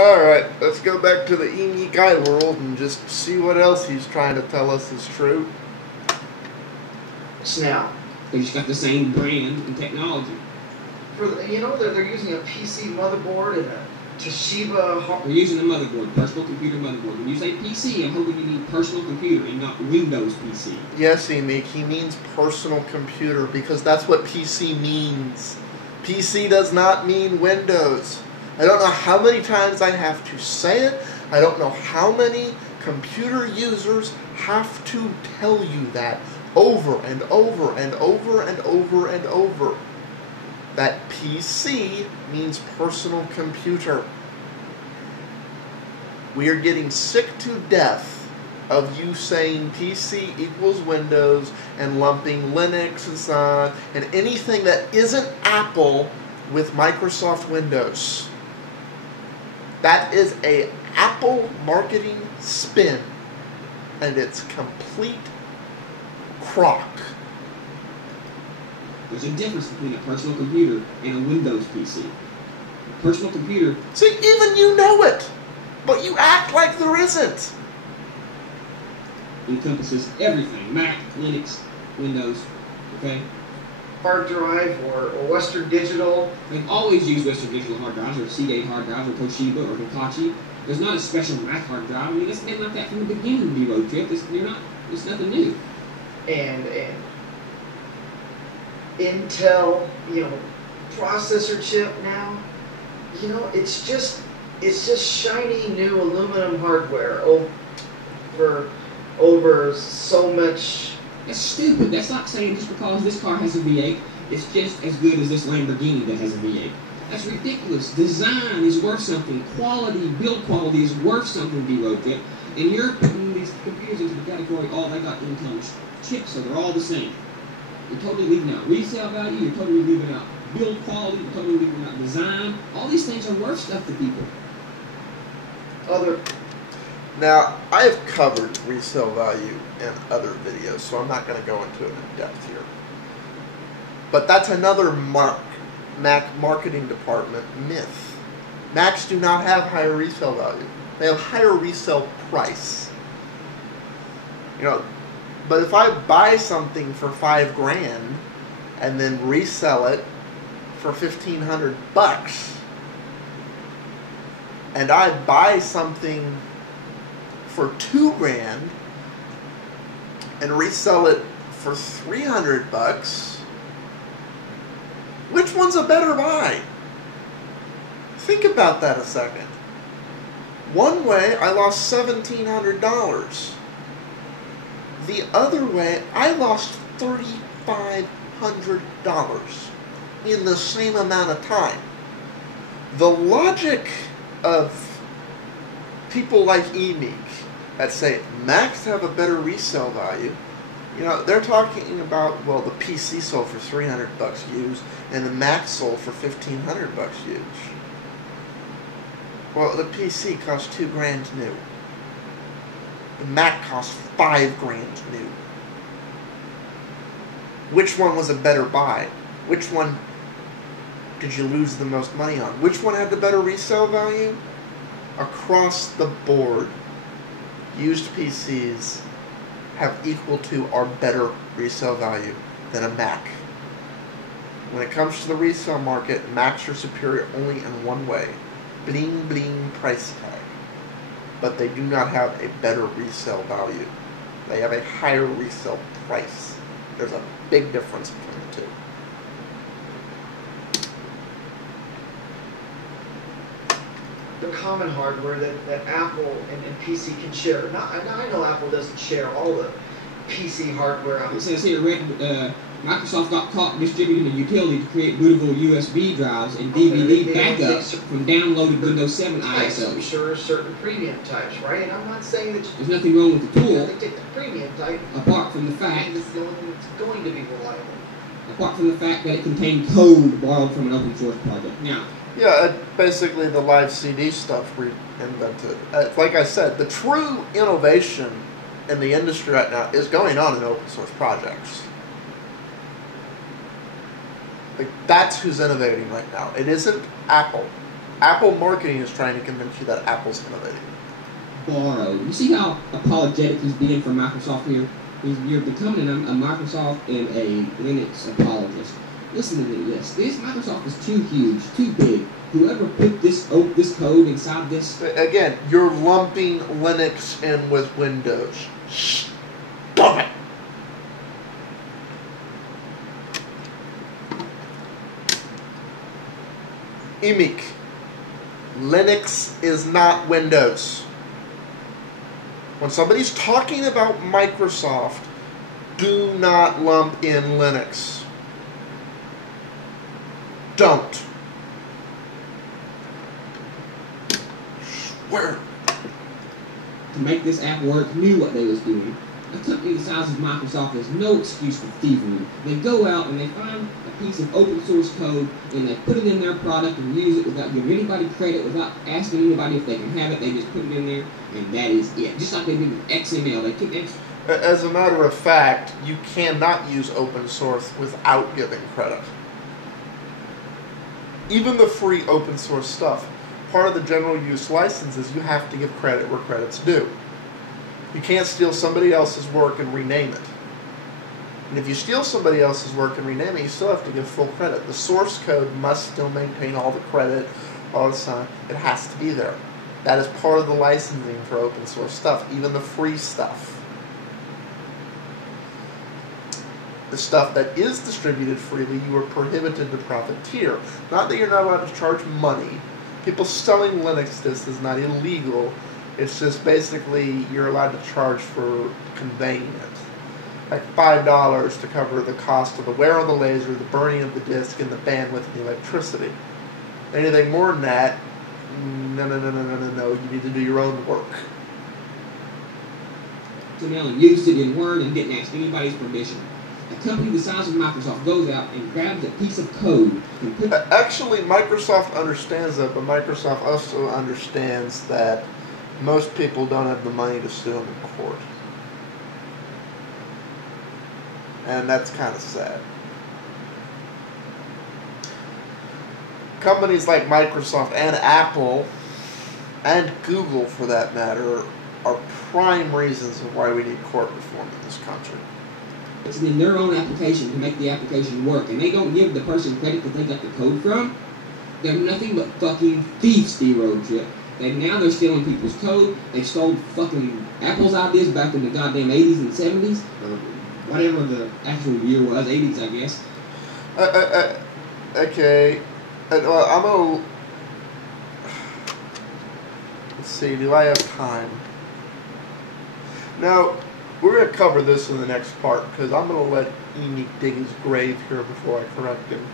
Alright, let's go back to the Emeek guy world and just see what else he's trying to tell us is true. Now, they just got the same brand and technology. They're using a PC motherboard and a Toshiba. They're using a motherboard, personal computer motherboard. When you say PC, I'm hoping you mean personal computer and not Windows PC. Yes, Emeek, he means personal computer because that's what PC means. PC does not mean Windows. I don't know how many times I have to say it. I don't know how many computer users have to tell you that over and over and over and over and over. That PC means personal computer. We are getting sick to death of you saying PC equals Windows and lumping Linux and so on and anything that isn't Apple with Microsoft Windows. That is a Apple marketing spin, and it's complete crock. There's a difference between a personal computer and a Windows PC. A personal computer... See, even you know it, but you act like there isn't. Encompasses everything. Mac, Linux, Windows, okay? Hard drive or Western Digital. They've always used Western Digital hard drives, or Seagate hard drives, or Toshiba, or Hitachi. There's not a special Mac hard drive. I mean, it's been like that from the beginning of the road trip. It's nothing new. And Intel, processor chip now. It's just shiny new aluminum hardware over so much. That's stupid. That's like saying just because this car has a V8, it's just as good as this Lamborghini that has a V8. That's ridiculous. Design is worth something. Quality, build quality is worth something, D-Roadkit. And you're putting these computers into the category, they got Intel chips, so they're all the same. You're totally leaving out resale value, you're totally leaving out build quality, you're totally leaving out design. All these things are worth stuff to people. Now, I have covered resale value in other videos, so I'm not going to go into it in depth here. But that's another Mac marketing department myth. Macs do not have higher resale value. They have higher resale price. But if I buy something for $5,000 and then resell it for $1,500, and I buy something for $2,000 and resell it for $300, which one's a better buy? Think about that a second. One way, I lost $1,700. The other way, I lost $3,500 in the same amount of time. The logic of people like Emeek that say Macs have a better resale value, they're talking about, well, the PC sold for $300 used and the Mac sold for $1,500 used. Well, the PC cost $2,000 new. The Mac cost $5,000 new. Which one was a better buy? Which one did you lose the most money on? Which one had the better resale value? Across the board, used PCs have equal to or better resale value than a Mac. When it comes to the resale market, Macs are superior only in one way. Bling bling price tag. But they do not have a better resale value. They have a higher resale price. There's a big difference between the two. The common hardware that Apple and PC can share. Now, I know Apple doesn't share all the PC hardware. It says here, Microsoft got caught distributing a utility to create bootable USB drives and DVD backups from downloaded Windows 7 ISOs. I'm sure certain premium types, right? And I'm not saying that there's nothing wrong with the tool. They take the premium type. Apart from the fact it's the only thing that's going to be reliable. Apart from the fact that it contained code borrowed from an open source project. Now. Yeah, basically the live CD stuff reinvented. Like I said, the true innovation in the industry right now is going on in open source projects. Like, that's who's innovating right now. It isn't Apple. Apple marketing is trying to convince you that Apple's innovating. Borrow. You see how apologetic he's being for Microsoft here? You're becoming a Microsoft and a Linux apologist. Listen to this. This Microsoft is too huge, too big. Whoever put this code inside this... Again, you're lumping Linux in with Windows. Stop it! Emeek, Linux is not Windows. When somebody's talking about Microsoft, do not lump in Linux. Don't. Swear. To make this app work, knew what they was doing. A company the size of Microsoft has no excuse for thievery. They go out and they find a piece of open source code and they put it in their product and use it without giving anybody credit, without asking anybody if they can have it. They just put it in there and that is it. Just like they did with XML. They took As a matter of fact, you cannot use open source without giving credit. Even the free open source stuff, part of the general use license is you have to give credit where credit's due. You can't steal somebody else's work and rename it. And if you steal somebody else's work and rename it, you still have to give full credit. The source code must still maintain all the credit, all the time. It has to be there. That is part of the licensing for open source stuff, even the free stuff. The stuff that is distributed freely, you are prohibited to profiteer. Not that you're not allowed to charge money. People selling Linux disks is not illegal. It's just basically you're allowed to charge for conveying it. Like $5 to cover the cost of the wear of the laser, the burning of the disk, and the bandwidth and the electricity. Anything more than that, no. You need to do your own work. and used it in Word and didn't ask anybody's permission. A company the size of Microsoft goes out and grabs a piece of code and puts... Actually, Microsoft understands that, but Microsoft also understands that most people don't have the money to sue them in court. And that's kind of sad. Companies like Microsoft and Apple, and Google for that matter, are prime reasons of why we need court reform in this country. It's in their own application to make the application work, and they don't give the person credit that they got the code from. They're nothing but fucking thieves, D-Road Trip. Now they're stealing people's code. They stole fucking Apple's ideas back in the goddamn 80s and 70s, or whatever the actual year was, 80s, I guess. Okay. I'm gonna... Let's see, do I have time? Now, we're going to cover this in the next part, because I'm going to let Emeek dig his grave here before I correct him.